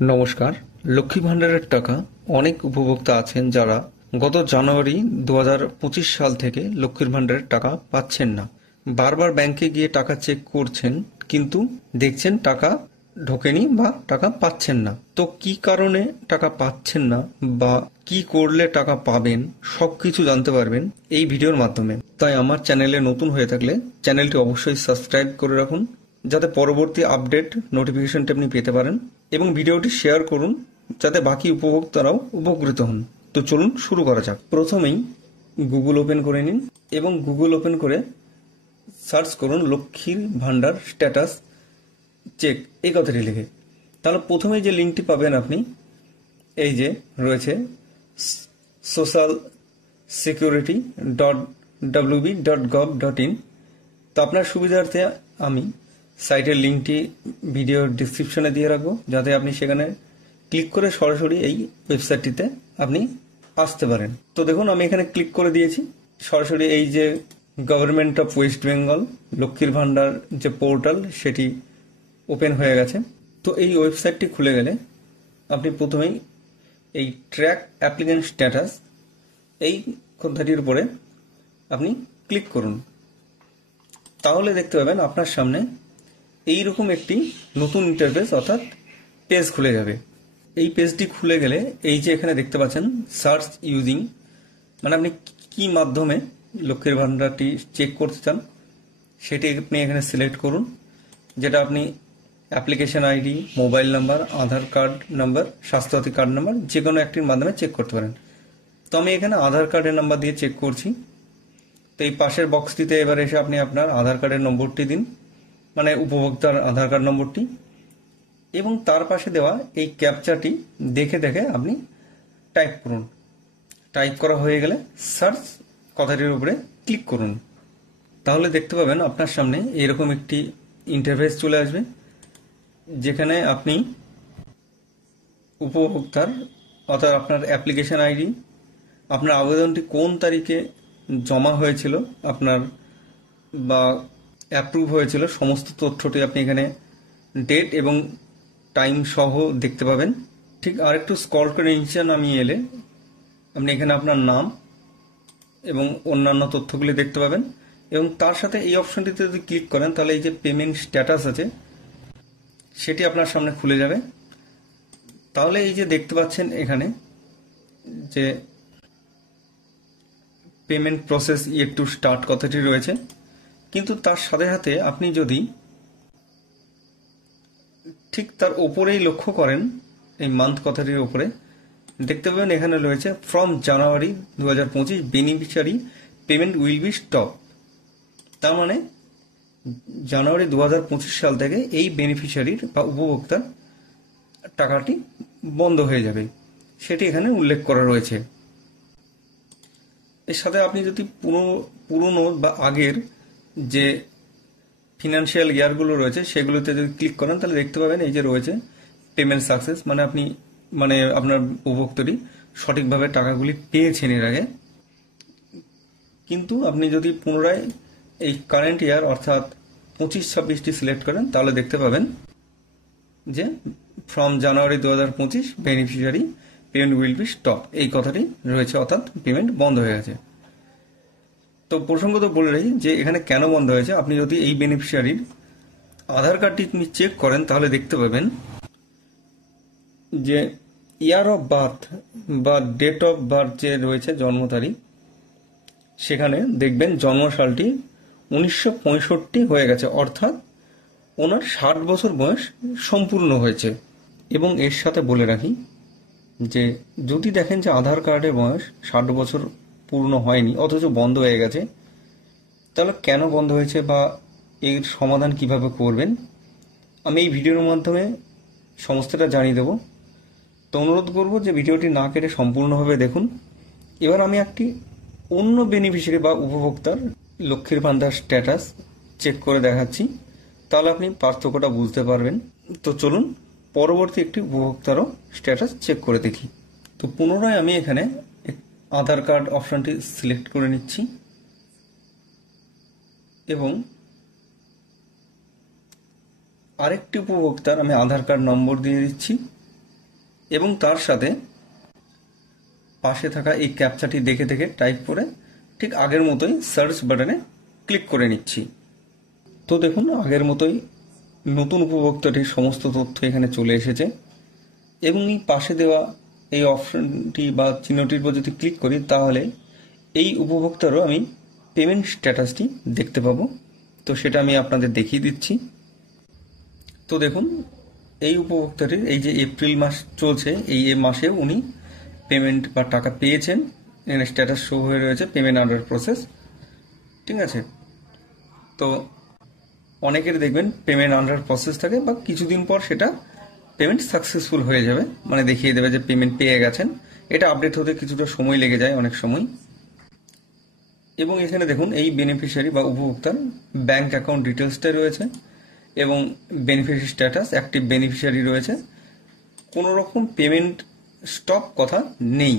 নমস্কার। লক্ষ্মী ভাণ্ডারের টাকা অনেক উপভোক্তা আছেন যারা গত জানুয়ারি 2025 সাল থেকে লক্ষ্মীর ভাণ্ডারের টাকা পাচ্ছেন না। বারবার ব্যাংকে গিয়ে টাকা চেক করছেন, কিন্তু দেখছেন টাকা ঢোকেনি বা টাকা পাচ্ছেন না। তো কি কারণে টাকা পাচ্ছেন না বা কি করলে টাকা পাবেন, সবকিছু জানতে পারবেন এই ভিডিওর মাধ্যমে। তাই আমার চ্যানেলে নতুন হয়ে থাকলে চ্যানেলটি অবশ্যই সাবস্ক্রাইব করে রাখুন, যাতে পরবর্তী আপডেট নোটিফিকেশনটি আপনি পেতে পারেন, এবং ভিডিওটি শেয়ার করুন যাতে বাকি উপভোক্তারাও উপকৃত হন। তো চলুন শুরু করা যাক। প্রথমেই গুগল ওপেন করে নিন এবং গুগল ওপেন করে সার্চ করুন লক্ষ্মীর ভাণ্ডার স্ট্যাটাস চেক, এই কথাটি লিখে। তাহলে প্রথমেই যে লিঙ্কটি পাবেন আপনি, এই যে রয়েছে সোশ্যাল সিকিউরিটি .wb.gov.in। তো আপনার সুবিধার্থে আমি সাইটের লিঙ্কটি ভিডিওর ডিসক্রিপশনে দিয়ে রাখবো, যাতে আপনি সেখানে ক্লিক করে সরাসরি এই ওয়েবসাইটটিতে আপনি আসতে পারেন। তো দেখুন, আমি এখানে ক্লিক করে দিয়েছি। সরাসরি এই যে গভর্নমেন্ট অফ ওয়েস্ট বেঙ্গল লক্ষ্মীর ভাণ্ডার যে পোর্টাল, সেটি ওপেন হয়ে গেছে। তো এই ওয়েবসাইটটি খুলে গেলে আপনি প্রথমেই এই ট্র্যাক অ্যাপ্লিকেন্ট স্ট্যাটাস, এই কথাটির উপরে আপনি ক্লিক করুন। তাহলে দেখতে পাবেন আপনার সামনে এইরকম একটি নতুন ইন্টারফেস অর্থাৎ পেজ খুলে যাবে। এই পেজটি খুলে গেলে এই যে এখানে দেখতে পাচ্ছেন সার্চ ইউজিং, মানে আপনি কি মাধ্যমে লক্ষ্মীর ভাণ্ডারটি চেক করতে চান সেটি আপনি এখানে সিলেক্ট করুন, যেটা আপনি অ্যাপ্লিকেশন আইডি, মোবাইল নাম্বার, আধার card number, Swasthya Sathi card number, যে কোনো একটির মাধ্যমে চেক করতে পারেন। তো আমি এখানে আধার কার্ডের নাম্বার দিয়ে চেক করছি। তো এই পাশের বক্সটিতে এবার এসে আপনি আপনার আধার কার্ডের নম্বরটি দিন, মানে উপভোক্তার আধার কার্ড নম্বরটি, এবং তার পাশে দেওয়া এই ক্যাপচাটি দেখে দেখে আপনি টাইপ করুন। টাইপ করা হয়ে গেলে সার্চ কথাটির উপরে ক্লিক করুন। তাহলে দেখতে পাবেন আপনার সামনে এরকম একটি ইন্টারফেস চলে আসবে, যেখানে আপনি উপভোক্তার অর্থাৎ আপনার অ্যাপ্লিকেশন আইডি, আপনার আবেদনটি কোন তারিখে জমা হয়েছিল আপনার বা অ্যাপ্রুভ হয়েছিল, সমস্ত তথ্যটি আপনি এখানে ডেট এবং টাইম সহ দেখতে পাবেন। ঠিক আরেকটু স্ক্রল করে নিচে নামিয়ে এলে আপনি এখানে আপনার নাম এবং অন্যান্য তথ্যগুলি দেখতে পাবেন, এবং তার সাথে এই অপশনটিতে যদি ক্লিক করেন তাহলে এই যে পেমেন্ট স্ট্যাটাস আছে সেটি আপনার সামনে খুলে যাবে। তাহলে এই যে দেখতে পাচ্ছেন এখানে যে payment process yet to start কথাটি রয়েছে, কিন্তু তার সাথে সাথে আপনি যদি ঠিক তার ওপরেই লক্ষ্য করেন এই মান্থ কথাটির উপরে, দেখতে পাবেন এখানে রয়েছে from January 2025 beneficiary payment will be stop. তার মানে জানুয়ারি 2025 সাল থেকে এই বেনিফিশিয়ারির বা উপভোক্তার টাকাটি বন্ধ হয়ে যাবে, সেটি এখানে উল্লেখ করা রয়েছে। এর সাথে আপনি যদি পুরনো বা আগের যে ফিনান্সিয়াল ইয়ারগুলো রয়েছে সেগুলোতে যদি ক্লিক করেন তাহলে দেখতে পাবেন এই যে রয়েছে পেমেন্ট সাকসেস, মানে আপনি আপনার উপভোক্তাটি সঠিকভাবে টাকাগুলি পেয়েছেন এর আগে। কিন্তু আপনি যদি পুনরায় এই কারেন্ট ইয়ার অর্থাৎ 25-26টি সিলেক্ট করেন তাহলে দেখতে পাবেন যে from January 2025 beneficiary payment will be stop, এই কথাটি রয়েছে, অর্থাৎ পেমেন্ট বন্ধ হয়ে গেছে। তো প্রসঙ্গত বলে রাখি যে এখানে কেন বন্ধ হয়েছে। আপনি যদি এই বেনিফিশিয়ারির আধার কার্ডটি আপনি চেক করেন তাহলে দেখতে পাবেন যে ইয়ার অফ বার্থ বা ডেট অফ বার্থ যে রয়েছে জন্ম তারিখ, সেখানে দেখবেন জন্মসালটি 1965 হয়ে গেছে, অর্থাৎ ওনার 60 বছর বয়স সম্পূর্ণ হয়েছে। এবং এর সাথে বলে রাখি যে যদি দেখেন যে আধার কার্ডের বয়স 60 বছর পূর্ণ হয়নি অথচ বন্ধ হয়ে গেছে, তাহলে কেন বন্ধ হয়েছে বা এর সমাধান কিভাবে করবেন আমি এই ভিডিওর মাধ্যমে সমস্তটা জানিয়ে দেব। তো অনুরোধ করব যে ভিডিওটি না কেটে সম্পূর্ণভাবে দেখুন। এবার আমি একটি অন্য বেনিফিশিয়ারি বা উপভোক্তার লক্ষ্মীর ভাণ্ডার স্ট্যাটাস চেক করে দেখাচ্ছি, তাহলে আপনি পার্থক্যটা বুঝতে পারবেন। তো চলুন পরবর্তী একটি উপভোক্তারও স্ট্যাটাস চেক করে দেখি। তো পুনরায় আমি এখানে আধার কার্ড অপশনটি সিলেক্ট করে নিচ্ছি এবং আরেকটি উপভোক্তার আমি আধার কার্ড নম্বর দিয়ে দিচ্ছি এবং তার সাথে পাশে থাকা এই ক্যাপচাটি দেখে দেখে টাইপ করে ঠিক আগের মতোই সার্চ বাটনে ক্লিক করে নিচ্ছি। তো দেখুন আগের মতোই নতুন উপভোক্তাটির সমস্ত তথ্য এখানে চলে এসেছে এবং এই পাশে দেওয়া এই অপশনটি বা চিহ্নটির উপর যদি ক্লিক করি তাহলে এই উপভোক্তারও আমি পেমেন্ট স্ট্যাটাসটি দেখতে পাবো। তো সেটা আমি আপনাদের দেখিয়ে দিচ্ছি। তো দেখুন এই উপভোক্তাটির এই যে এপ্রিল মাস চলছে, এই মাসে উনি পেমেন্ট বা টাকা পেয়েছেন, এখানে স্ট্যাটাস শো হয়ে রয়েছে পেমেন্ট আন্ডার প্রসেস। ঠিক আছে, তো অনেকের দেখবেন পেমেন্ট আন্ডার প্রসেস থাকে বা কিছুদিন পর সেটা পেমেন্ট সাকসেসফুল হয়ে যাবে, মানে দেখিয়ে দেবে যে পেমেন্ট পেয়ে গেছেন। এটা আপডেট হতে কিছুটা সময় লেগে যায় অনেক সময়। এবং এখানে দেখুন এই বেনিফিশিয়ারি বা উপভোক্তার ব্যাংক অ্যাকাউন্ট ডিটেলসটা রয়েছে এবং বেনিফিশিয়ারি স্ট্যাটাস অ্যাক্টিভ বেনিফিশিয়ারি রয়েছে। কোনো রকম পেমেন্ট স্টপ কথা নেই।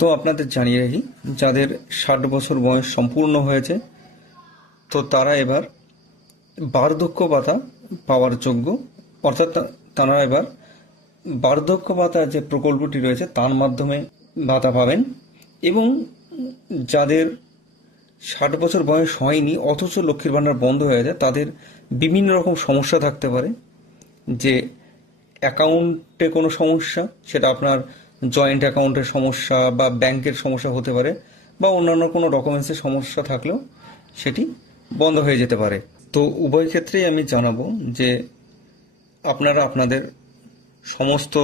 তো আপনাদের জানিয়ে রাখি, যাদের 60 বছর বয়স সম্পূর্ণ হয়েছে তো তারা এবার বার্ধক্য ভাতা পাওয়ার যোগ্য, অর্থাৎ তারা এবার বার্ধক্য ভাতা যে প্রকল্পটি রয়েছে তার মাধ্যমে ভাতা পাবেন। এবং যাদের 60 বছর বয়স হয়নি অথচ লক্ষ্মীর ভাণ্ডার বন্ধ হয়ে যায়, তাদের বিভিন্ন রকম সমস্যা থাকতে পারে। যে অ্যাকাউন্টে কোনো সমস্যা, সেটা আপনার জয়েন্ট অ্যাকাউন্টের সমস্যা বা ব্যাংকের সমস্যা হতে পারে, বা অন্যান্য কোনো ডকুমেন্টসের সমস্যা থাকলেও সেটি বন্ধ হয়ে যেতে পারে। তো উভয় ক্ষেত্রেই আমি জানাবো যে আপনারা আপনাদের সমস্ত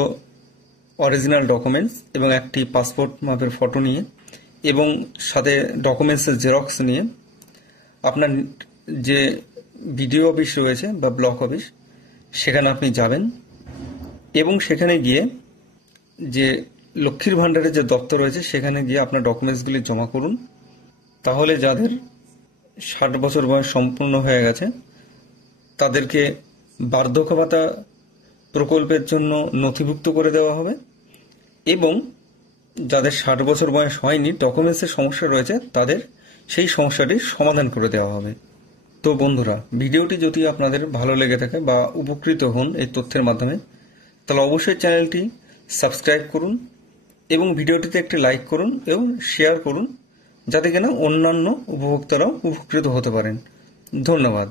অরিজিনাল ডকুমেন্টস এবং একটি পাসপোর্ট মাপের ফটো নিয়ে এবং সাথে ডকুমেন্টসের জেরক্স নিয়ে আপনার যে বিডিও অফিস রয়েছে বা ব্লক অফিস সেখানে আপনি যাবেন এবং সেখানে গিয়ে যে লক্ষ্মীর ভাণ্ডারের যে দপ্তর রয়েছে সেখানে গিয়ে আপনার ডকুমেন্টসগুলি জমা করুন। তাহলে যাদের 60 বছর বয়স সম্পূর্ণ হয়ে গেছে তাদেরকে বার্ধক্য ভাতা প্রকল্পের জন্য নথিভুক্ত করে দেওয়া হবে এবং যাদের 60 বছর বয়স হয়নি ডকুমেন্টসের সমস্যা রয়েছে তাদের সেই সমস্যাটির সমাধান করে দেওয়া হবে। তো বন্ধুরা, ভিডিওটি যদি আপনাদের ভালো লেগে থাকে বা উপকৃত হন এই তথ্যের মাধ্যমে, তাহলে অবশ্যই চ্যানেলটি সাবস্ক্রাইব করুন এবং ভিডিওটিতে একটি লাইক করুন এবং শেয়ার করুন, যাতে কিনা অন্যান্য উপভোক্তারাও উপকৃত হতে পারেন। ধন্যবাদ।